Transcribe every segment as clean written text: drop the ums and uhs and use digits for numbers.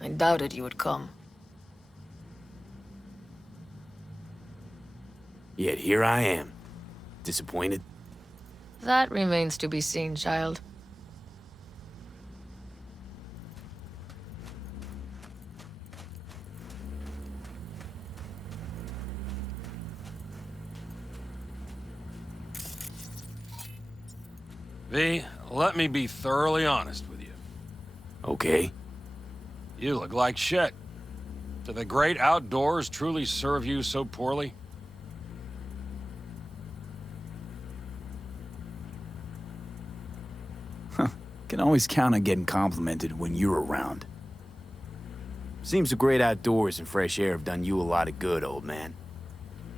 I doubted you would come. Yet here I am. Disappointed? That remains to be seen, child. V, let me be thoroughly honest with you. Okay. You look like shit. Do the great outdoors truly serve you so poorly? Can always count on getting complimented when you're around. Seems the great outdoors and fresh air have done you a lot of good, old man.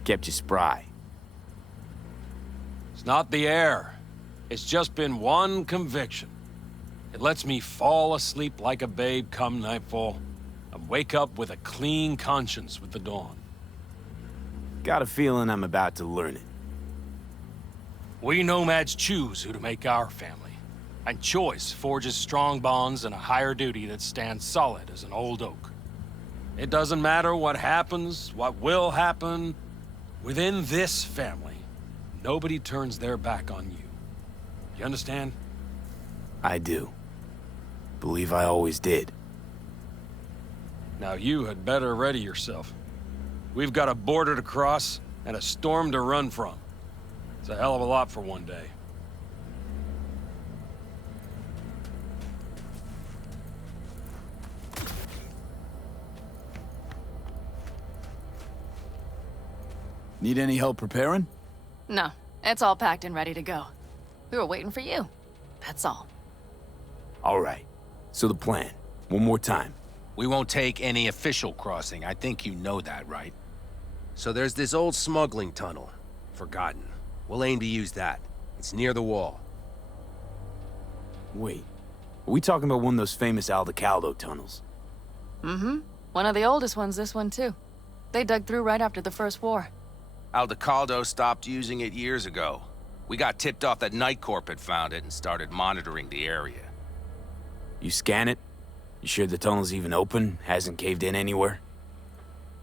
Kept you spry. It's not the air. It's just been one conviction. It lets me fall asleep like a babe come nightfall, and wake up with a clean conscience with the dawn. Got a feeling I'm about to learn it. We nomads choose who to make our family, and choice forges strong bonds and a higher duty that stands solid as an old oak. It doesn't matter what happens, what will happen. Within this family, nobody turns their back on you. You understand? I do. Believe I always did. Now you had better ready yourself. We've got a border to cross and a storm to run from. It's a hell of a lot for one day. Need any help preparing? No, it's all packed and ready to go. We were waiting for you. That's all. All right. So the plan. One more time. We won't take any official crossing. I think you know that, right? So there's this old smuggling tunnel. Forgotten. We'll aim to use that. It's near the wall. Wait. Are we talking about one of those famous Aldecaldo tunnels? Mm-hmm. One of the oldest ones, this one too. They dug through right after the First War. Aldecaldo stopped using it years ago. We got tipped off that Night Corp had found it and started monitoring the area. You scan it? You sure the tunnel's even open? Hasn't caved in anywhere?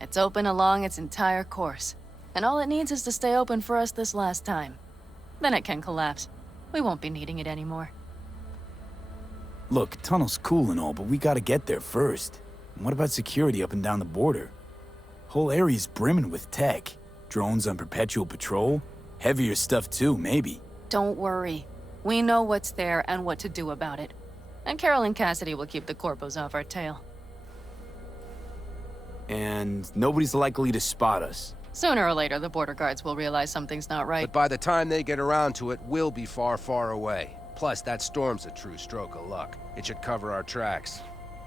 It's open along its entire course. And all it needs is to stay open for us this last time. Then it can collapse. We won't be needing it anymore. Look, tunnel's cool and all, but we gotta get there first. And what about security up and down the border? Whole area's brimming with tech. Drones on perpetual patrol. Heavier stuff too, maybe. Don't worry. We know what's there and what to do about it. And Carol and Cassidy will keep the corpos off our tail. And nobody's likely to spot us. Sooner or later, the border guards will realize something's not right. But by the time they get around to it, we'll be far, far away. Plus, that storm's a true stroke of luck. It should cover our tracks.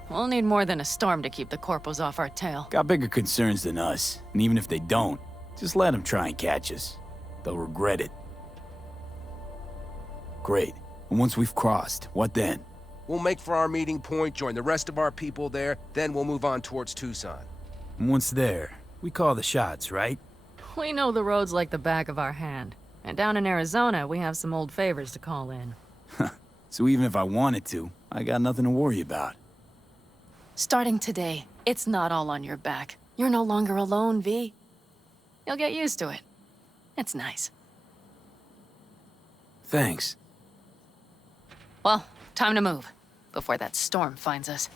We'll need more than a storm to keep the corpos off our tail. Got bigger concerns than us. And even if they don't, just let them try and catch us. They'll regret it. Great. And once we've crossed, what then? We'll make for our meeting point, join the rest of our people there, then we'll move on towards Tucson. And once there, we call the shots, right? We know the roads like the back of our hand. And down in Arizona, we have some old favors to call in. So even if I wanted to, I got nothing to worry about. Starting today, it's not all on your back. You're no longer alone, V. You'll get used to it. It's nice. Thanks. Well, time to move, before that storm finds us.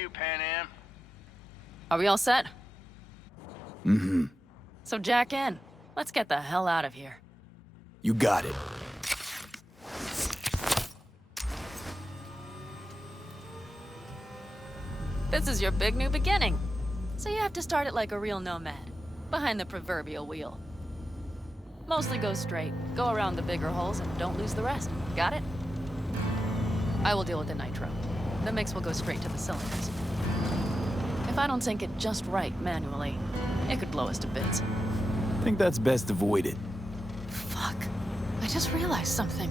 you, Panam. Are we all set? Mm-hmm. So jack in. Let's get the hell out of here. You got it. This is your big new beginning. So you have to start it like a real nomad, behind the proverbial wheel. Mostly go straight, go around the bigger holes, and don't lose the rest. Got it? I will deal with the nitro. The mix will go straight to the cylinders. If I don't sync it just right manually, it could blow us to bits. I think that's best avoided. Fuck. I just realized something.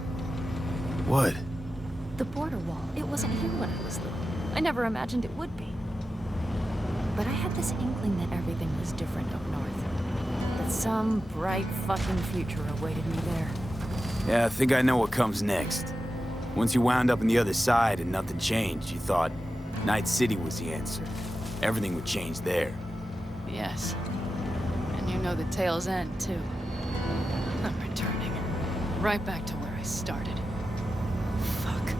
What? The border wall, it wasn't here when I was little. I never imagined it would be. But I had this inkling that everything was different up north. That some bright fucking future awaited me there. Yeah, I think I know what comes next. Once you wound up on the other side and nothing changed, you thought Night City was the answer. Everything would change there. Yes. And you know the tale's end, too. I'm returning. Right back to where I started. Fuck.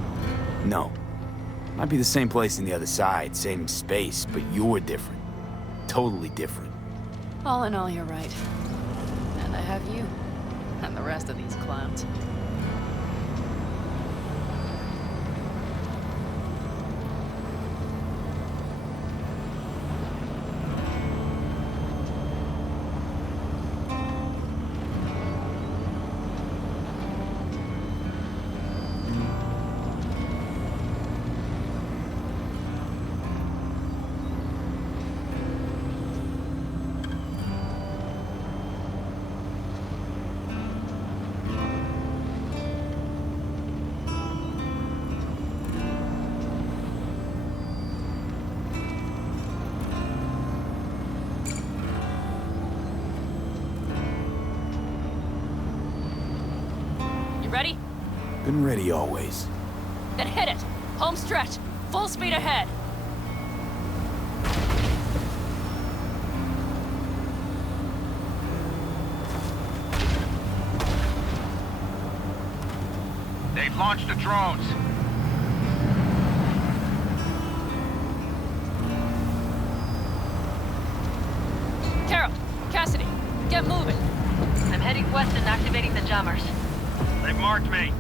No. Might be the same place on the other side, same space, but you're different. Totally different. All in all, you're right. And I have you. And the rest of these clowns. You ready? Been ready always. Then hit it! Home stretch! Full speed ahead! They've launched the drones. Carol! Cassidy! Get moving! I'm heading west and activating the jammers. They've marked me.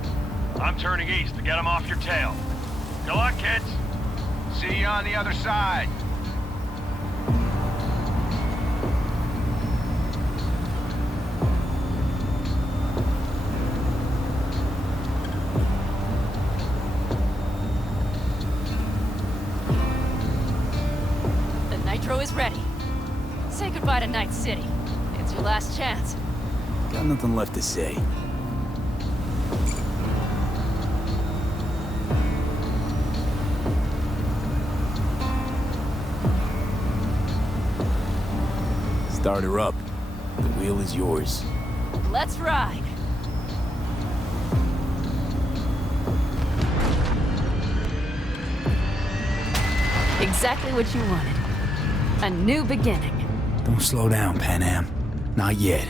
I'm turning east to get them off your tail. Good luck, kids. See you on the other side. The nitro is ready. Say goodbye to Night City. It's your last chance. Got nothing left to say. Start her up. The wheel is yours. Let's ride! Exactly what you wanted. A new beginning. Don't slow down, Panam. Not yet.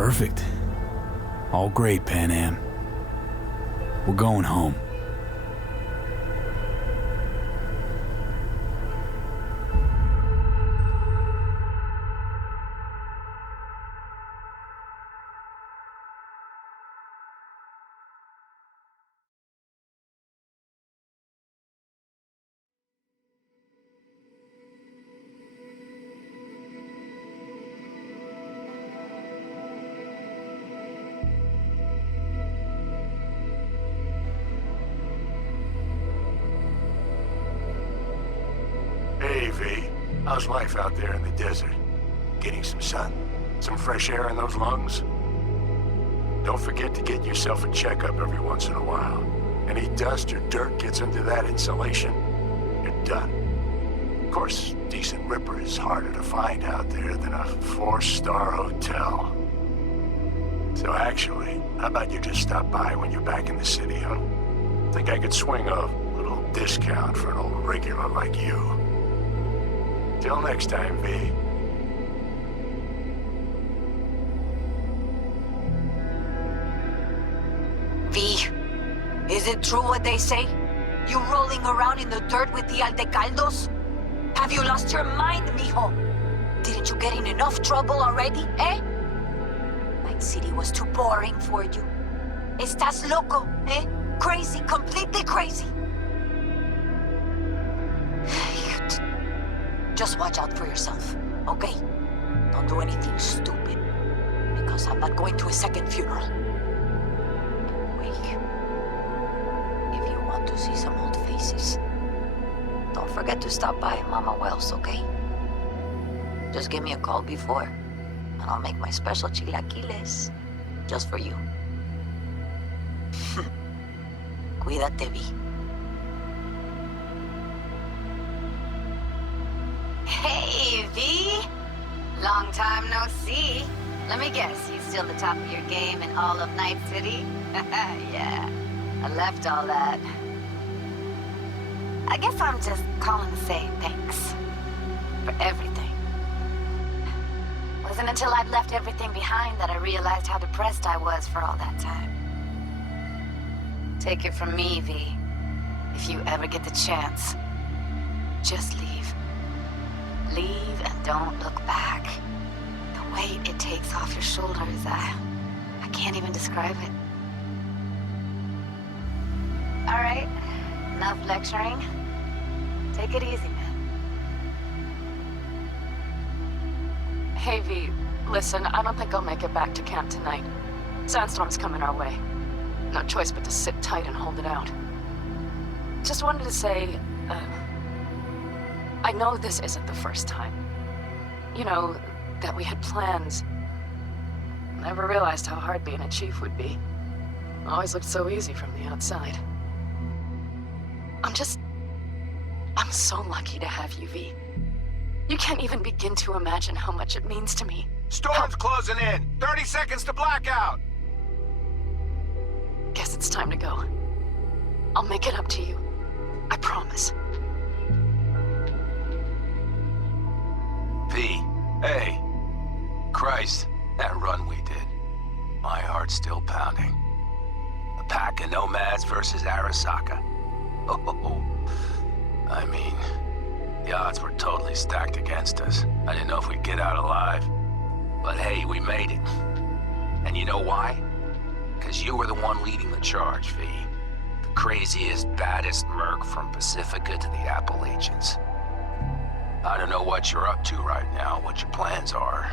Perfect. All great, Panam. We're going home. Hey, V. How's life out there in the desert? Getting some sun? Some fresh air in those lungs? Don't forget to get yourself a checkup every once in a while. Any dust or dirt gets into that insulation, you're done. Of course, decent ripper is harder to find out there than a 4-star hotel. So actually, how about you just stop by when you're back in the city, huh? Think I could swing a little discount for an old regular like you. Till next time, V. V, is it true what they say? You rolling around in the dirt with the Aldecaldos? Have you lost your mind, mijo? Didn't you get in enough trouble already, eh? Night City was too boring for you. Estás loco, eh? Crazy, completely crazy. Just watch out for yourself, okay? Don't do anything stupid, because I'm not going to a second funeral. Wait. If you want to see some old faces, don't forget to stop by Mama Wells, okay? Just give me a call before, and I'll make my special chilaquiles just for you. Cuídate, V. Hey, V! Long time no see. Let me guess, you still the top of your game in all of Night City? Yeah, I left all that. I guess I'm just calling to say thanks. For everything. Wasn't until I'd left everything behind that I realized how depressed I was for all that time. Take it from me, V. If you ever get the chance, just leave. Leave and don't look back. The weight it takes off your shoulders, I can't even describe it. All right, enough lecturing. Take it easy, man. Hey, V, listen, I don't think I'll make it back to camp tonight. Sandstorm's coming our way. No choice but to sit tight and hold it out. Just wanted to say, I know this isn't the first time. You know, that we had plans. Never realized how hard being a chief would be. Always looked so easy from the outside. I'm so lucky to have you, V. You can't even begin to imagine how much it means to me. Storm's closing in! 30 seconds to blackout! Guess it's time to go. I'll make it up to you. I promise. V, hey. Christ, that run we did. My heart's still pounding. A pack of nomads versus Arasaka. Oh, I mean, the odds were totally stacked against us. I didn't know if we'd get out alive. But hey, we made it. And you know why? Because you were the one leading the charge, V. The craziest, baddest merc from Pacifica to the Appalachians. I don't know what you're up to right now, what your plans are.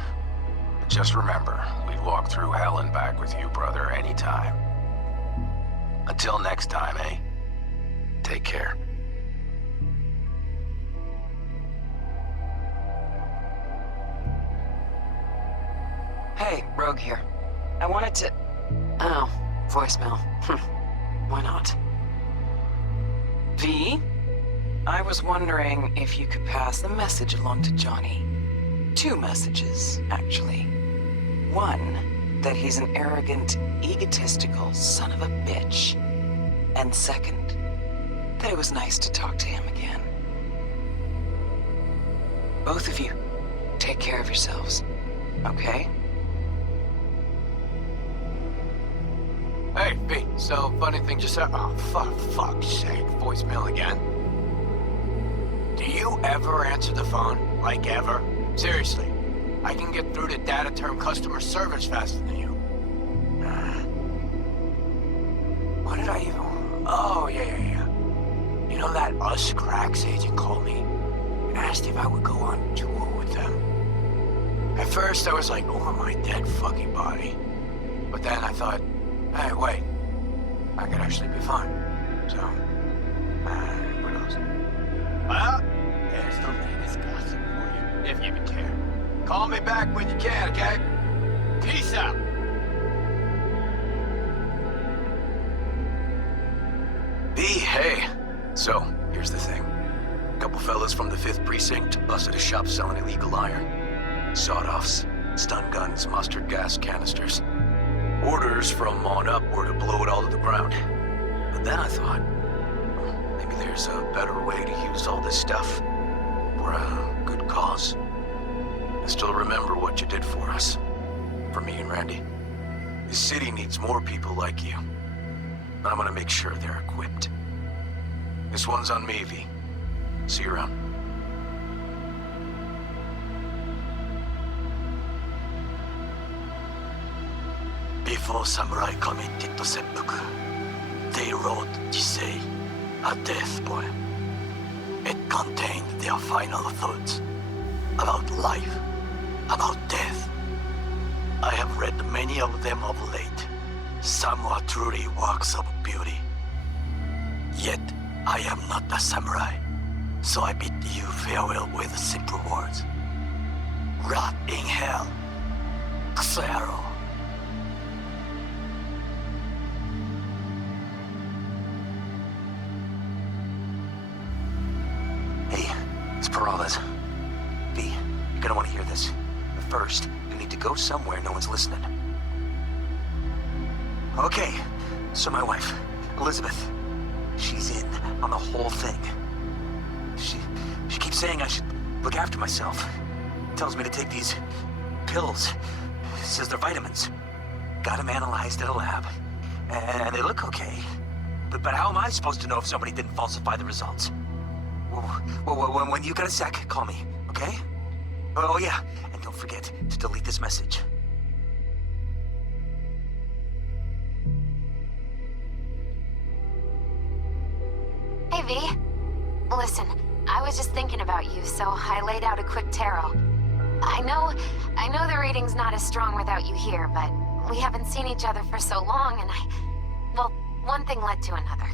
But just remember, we'd walk through hell and back with you, brother, anytime. Until next time, eh? Take care. Hey, Rogue here. I wanted to... Oh, voicemail. Why not? V? I was wondering if you could pass the message along to Johnny. 2 messages, actually. One, that he's an arrogant, egotistical son of a bitch. And second, that it was nice to talk to him again. Both of you, take care of yourselves, okay? Hey, B, so funny thing just happened. Oh, fuck's sake. Voicemail again. Do you ever answer the phone? Like, ever? Seriously. I can get through to data term customer service faster than you. What did I even... Oh, yeah. You know that Us Cracks agent called me and asked if I would go on tour with them? At first, I was like, over my dead fucking body. But then I thought, hey, wait. I could actually be fine. So, what else? Well, there's the latest gossip for you, if you even care. Call me back when you can, okay? Peace out. B, hey. So, here's the thing. A couple fellas from the 5th Precinct busted a shop selling illegal iron. Sawed-offs, stun guns, mustard gas canisters. Orders from on up were to blow it all to the ground. But then I thought, well, maybe there's a better way to use all this stuff for a good cause. I still remember what you did for us. For me and Randy. This city needs more people like you. I'm gonna make sure they're equipped. This one's on me, V. See you around. Before samurai committed to seppuku, they wrote Jisei, a death poem. It contained their final thoughts about life, about death. I have read many of them of late. Some are truly works of beauty. Yet, I am not a samurai, so I bid you farewell with simple words. Rot in hell, Xero. Hey, it's Peralez. V, you're gonna want to hear this. But first, you need to go somewhere no one's listening. Okay, so my wife, Elizabeth, she's in on the whole thing. She keeps saying I should look after myself. Tells me to take these pills. Says they're vitamins. Got them analyzed at a lab. And they look okay. But how am I supposed to know if somebody didn't falsify the results? Well, when you got a sec, call me, okay? Oh yeah, and don't forget to delete this message. Hey, V. Listen, I was just thinking about you, so I laid out a quick tarot. I know the reading's not as strong without you here, but we haven't seen each other for so long, and well, one thing led to another.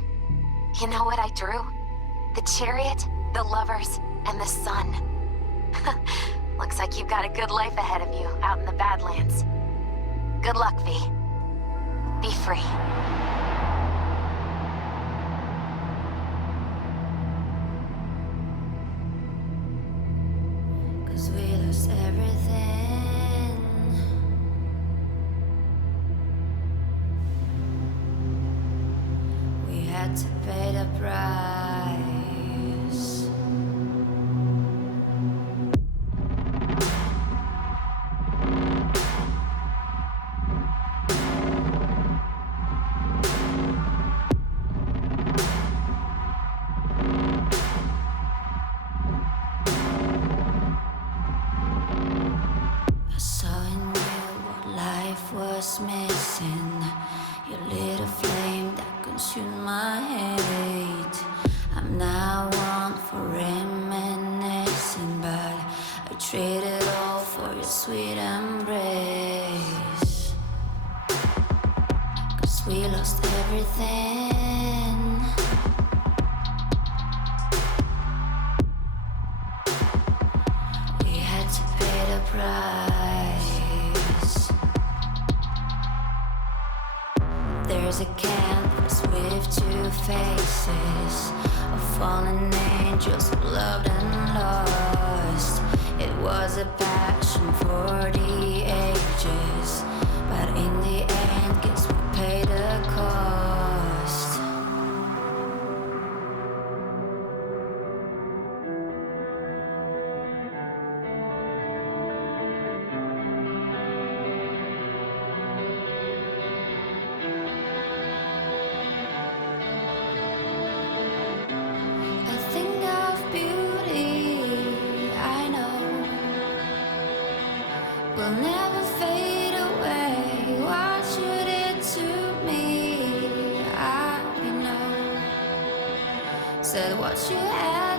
You know what I drew? The chariot, the lovers, and the sun. Looks like you've got a good life ahead of you out in the Badlands. Good luck, V. Be free. We lost everything. We had to pay the price. Missing your little flame that consumed my hate. I'm now one for reminiscing, but I traded all for your sweet embrace. 'Cause we lost everything. We had to pay the price. There's a canvas with two faces of fallen angels who loved and lost. It was a passion for the ages, but in the end, guess we paid the cost. will never fade away. What you did to me, I know. Said what you had